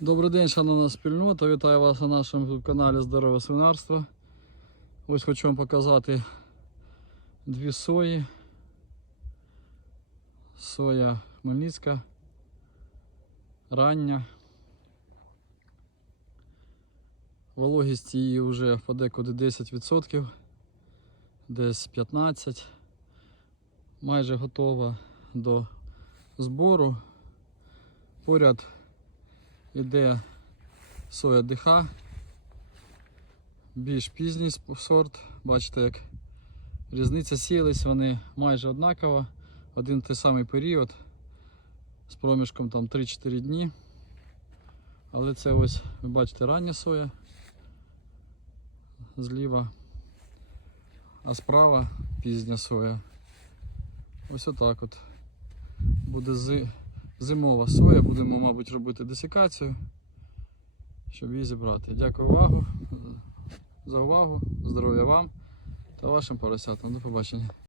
Добрий день, шановна спільнота. Вітаю вас на нашому каналі Здорове свинарство. Ось хочу вам показати дві сої. Соя Хмельницька. Рання. Вологість її вже подекуди 10%, десь 15%. Майже готова до збору. Поряд іде соя ДХ, більш пізній сорт. Бачите, як різниця сіялись, вони майже однаково, один той самий період з проміжком там 3-4 дні. Але це ось, ви бачите, рання соя зліва, а справа пізня соя. Ось отак от. Буде зи- зимова соя, будемо, мабуть, робити десикацію, щоб її зібрати. Дякую увагу, за увагу, здоров'я вам та вашим поросятам. До побачення.